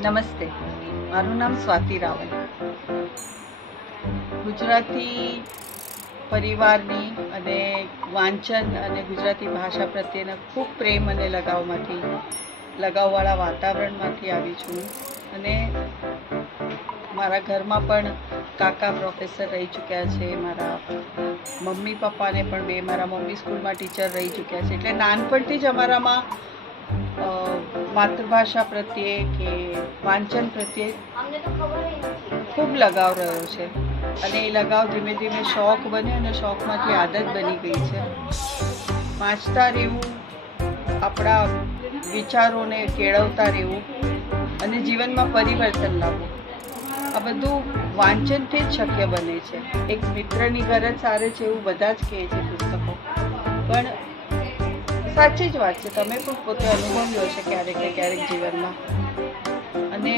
નમસ્તે. મારું નામ સ્વાતિ રાવલ. ગુજરાતી પરિવારની અને વાંચન અને ગુજરાતી ભાષા પ્રત્યેના ખૂબ પ્રેમ અને લગાવમાંથી, લગાવવાળા વાતાવરણમાંથી આવી છું. અને મારા ઘરમાં પણ કાકા પ્રોફેસર રહી ચૂક્યા છે, મારા મમ્મી પપ્પાને પણ બે, મારા મમ્મી સ્કૂલમાં ટીચર રહી ચૂક્યા છે. એટલે નાનપણથી જ અમારામાં માતૃભાષા પ્રત્યે કે વાંચન પ્રત્યે ખૂબ લગાવ રહ્યો છે. અને એ લગાવ ધીમે ધીમે શોખ બન્યો અને શોખમાંથી આદત બની ગઈ છે. વાંચતા રહેવું, આપણા વિચારોને કેળવતા રહેવું અને જીવનમાં પરિવર્તન લાવવું. આ બધું વાંચનથી જ શક્ય બને છે. એક મિત્રની ઘર જ સારે છે એવું બધા જ કહે છે પુસ્તકો. પણ સાચી જ વાત છે. તમે પણ પોતે અનુભવ્યો છે ક્યારેક ને ક્યારેક જીવનમાં. અને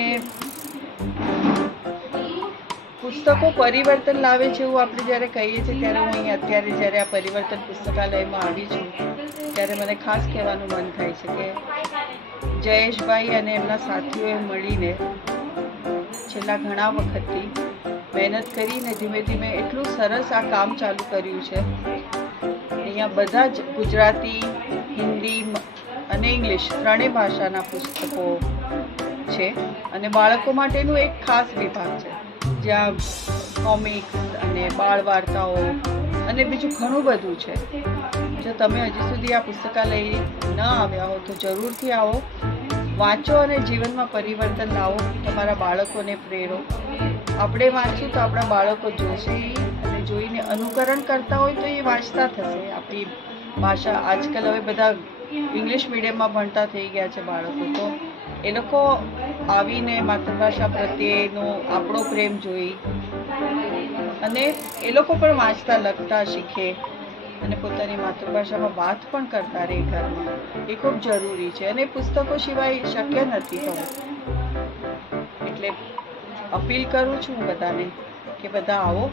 પુસ્તકો પરિવર્તન લાવે છે એવું આપણે જ્યારે કહીએ છીએ, ત્યારે હું અહીં અત્યારે જ્યારે આ પરિવર્તન પુસ્તકાલયમાં આવી છું, ત્યારે મને ખાસ કહેવાનું મન થાય છે કે જયેશભાઈ અને એમના સાથીઓએ મળીને છેલ્લા ઘણા વખતથી મહેનત કરીને ધીમે ધીમે એટલું સરસ આ કામ ચાલુ કર્યું છે. અહીંયા બધા જ ગુજરાતી હિન્દી અને ઇંગ્લિશ ત્રણેય ભાષાના પુસ્તકો છે અને બાળકો માટેનું એક ખાસ વિભાગ છે, જ્યાં કોમિક્સ અને બાળ વાર્તાઓ અને બીજું ઘણું બધું છે. જો તમે હજી સુધી આ પુસ્તકાલય ન આવ્યા હો, તો જરૂરથી આવો, વાંચો અને જીવનમાં પરિવર્તન લાવો, તમારા બાળકોને પ્રેરો. આપણે વાંચ્યું તો આપણા બાળકો જોશે અને જોઈને અનુકરણ કરતા હોય તો એ વાંચતા થશે. આપણી ભાષા આજકાલ હવે બધા ઇંગ્લિશ મીડિયમમાં ભણતા થઈ ગયા છે બાળકો. તો એ લોકો આવીને માતૃભાષા પ્રત્યેનો આપણો પ્રેમ જોઈ અને એ લોકો પણ વાંચતા, લખતા શીખે અને પોતાની માતૃભાષામાં વાત પણ કરતા રહે ઘરમાં. એ ખૂબ જરૂરી છે અને પુસ્તકો સિવાય શક્ય નથી થવું એટલે અપીલ કરું છું બધાને કે બધા આવો.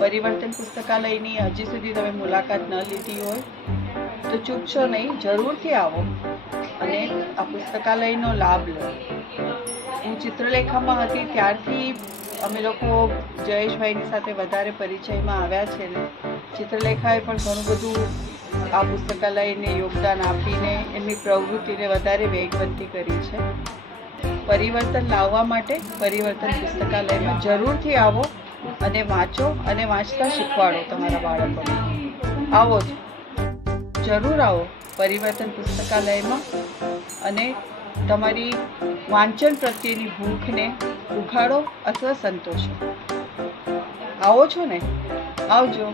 પરિવર્તન પુસ્તકાલયની હજી સુધી તમે મુલાકાત ન લીધી હોય તો ચૂકશો નહીં, જરૂરથી આવો અને આ પુસ્તકાલયનો લાભ લો. હું ચિત્રલેખામાં હતી ત્યારથી અમે લોકો જયેશભાઈની સાથે વધારે પરિચયમાં આવ્યા છે ને. ચિત્રલેખાએ પણ ઘણું બધું આ પુસ્તકાલયને યોગદાન આપીને એમની પ્રવૃત્તિને વધારે વેગવંતી કરી છે. પરિવર્તન લાવવા માટે પરિવર્તન પુસ્તકાલયમાં જરૂરથી આવો અને વાંચો અને વાંચતા શીખવાડો તમારા બાળકોને. આવો જ. જરૂર આવો પરિવર્તન પુસ્તકાલયમાં અને તમારી વાંચન પ્રત્યેની ભૂખને ઉઘાડો અથવા સંતોષો. આવો છો ને? આવજો.